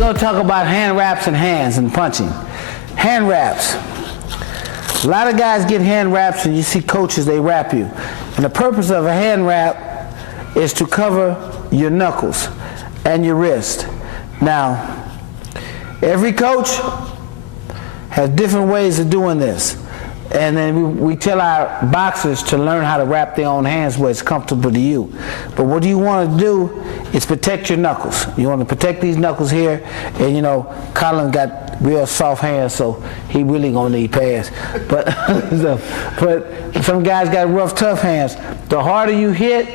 going to talk about hand wraps and hands and punching. Hand wraps. A lot of guys get hand wraps, and you see coaches, they wrap you. And the purpose of a hand wrap is to cover your knuckles and your wrist. Now, every coach has different ways of doing this. And then we tell our boxers to learn how to wrap their own hands where it's comfortable to you. But what you want to do is protect your knuckles. You want to protect these knuckles here. And you know, Colin got real soft hands, so he really gonna need pads. But, but some guys got rough, tough hands. The harder you hit,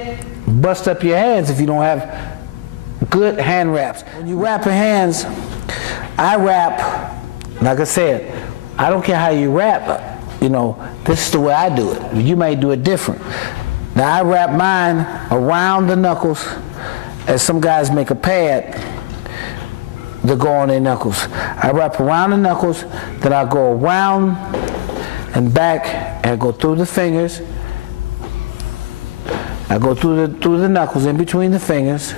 bust up your hands if you don't have good hand wraps. When you wrap your hands, I wrap, like I said, I don't care how you wrap. You know, this is the way I do it. You may do it different. Now I wrap mine around the knuckles, as some guys make a pad to go on their knuckles. I wrap around the knuckles, then I go around and back and go through the fingers. I go through the knuckles, in between the fingers.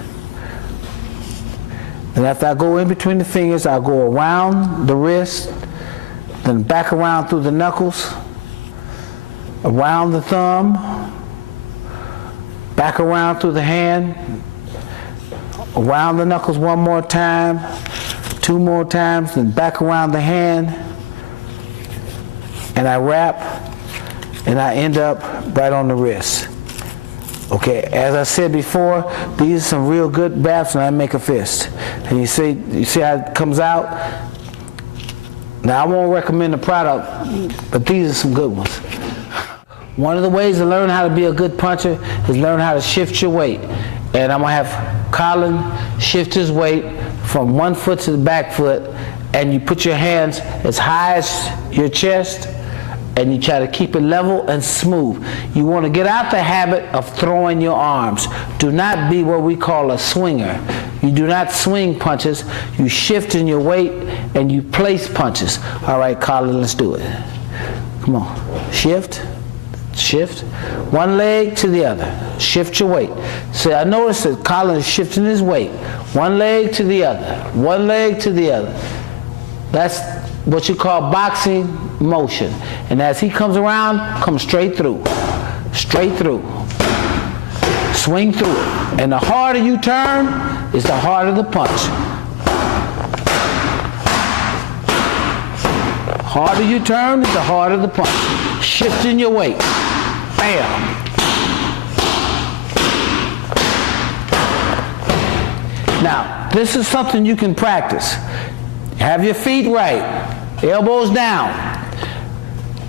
And after I go in between the fingers, I go around the wrist, then back around through the knuckles, around the thumb, back around through the hand, around the knuckles one more time, 2 more times, then back around the hand, and I wrap, and I end up right on the wrist. Okay, as I said before, these are some real good wraps, and I make a fist. And you see how it comes out? Now, I won't recommend the product, but these are some good ones. One of the ways to learn how to be a good puncher is learn how to shift your weight. And I'm going to have Colin shift his weight from one foot to the back foot, and you put your hands as high as your chest, and you try to keep it level and smooth. You want to get out the habit of throwing your arms. Do not be what we call a swinger. You do not swing punches. You shift in your weight and you place punches. All right, Colin, let's do it. Come on. Shift. Shift. One leg to the other. Shift your weight. See, I noticed that Colin is shifting his weight. One leg to the other. One leg to the other. That's what you call boxing motion. And as he comes around, come straight through. Straight through. Swing through it. And the harder you turn is the harder the punch. Harder you turn is the harder the punch. Shifting your weight. Bam. Now, this is something you can practice. Have your feet right. Elbows down.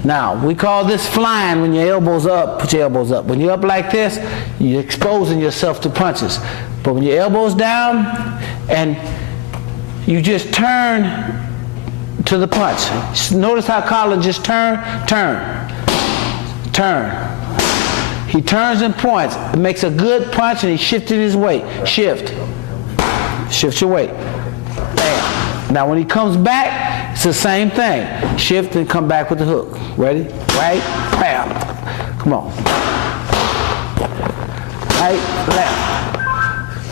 Now, we call this flying when your elbows up. Put your elbows up. When you're up like this, you're exposing yourself to punches. But when your elbows down and you just turn to the punch. Notice how Colin just turn. He turns and points. It makes a good punch, and he's shifting his weight. Shift. Shift your weight. Bam. Now when he comes back, it's the same thing. Shift and come back with the hook. Ready? Right, bam. Come on. Right, left.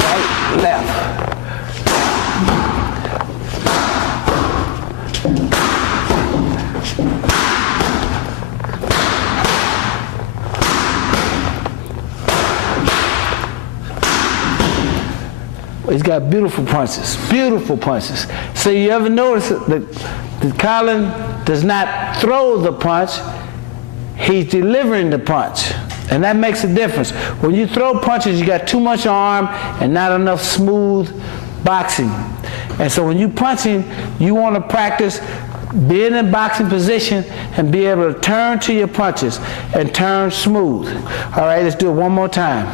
Right, left. He's got beautiful punches, beautiful punches. So you ever notice that Colin does not throw the punch, he's delivering the punch. And that makes a difference. When you throw punches, you got too much arm and not enough smooth boxing. And so when you're punching, you want to practice being in boxing position and be able to turn to your punches and turn smooth. All right, let's do it one more time.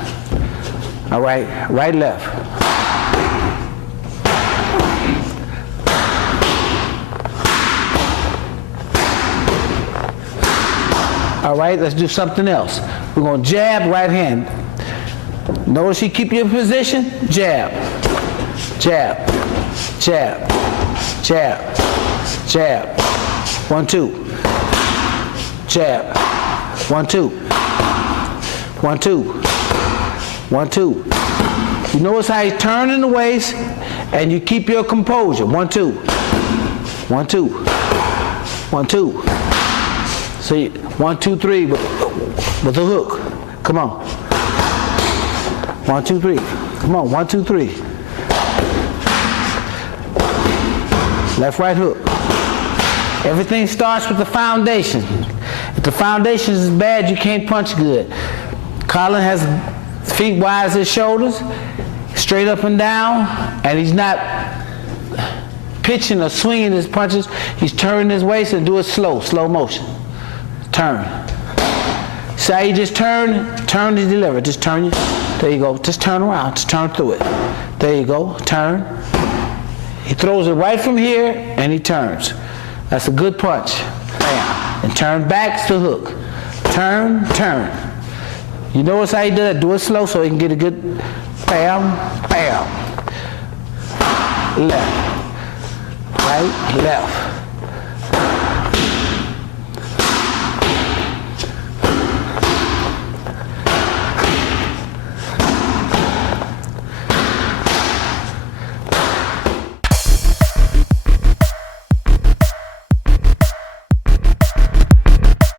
All right, right, left. All right, let's do something else. We're going to jab, right hand. Notice you keep your position. Jab, jab, jab, jab, jab. 1, 2. Jab. 1, 2. 1, 2. 1, 2. You notice how he's turning the waist and you keep your composure. 1, 2. 1, 2. 1, 2. See, 1, 2, 3 with the hook. Come on. 1, 2, 3. Come on. 1, 2, 3. Left, right hook. Everything starts with the foundation. If the foundation is bad, you can't punch good. Colin has feet wide as his shoulders, straight up and down, and he's not pitching or swinging his punches. He's turning his waist and do it slow motion. Turn. See how you just turn to deliver. Just turn. There you go. Just turn around. Just turn through it. There you go. Turn. He throws it right from here and he turns. That's a good punch. Bam. And turn back to hook. Turn, turn. You notice how he does it? Do it slow so he can get a good bam, bam. Left. Right, left.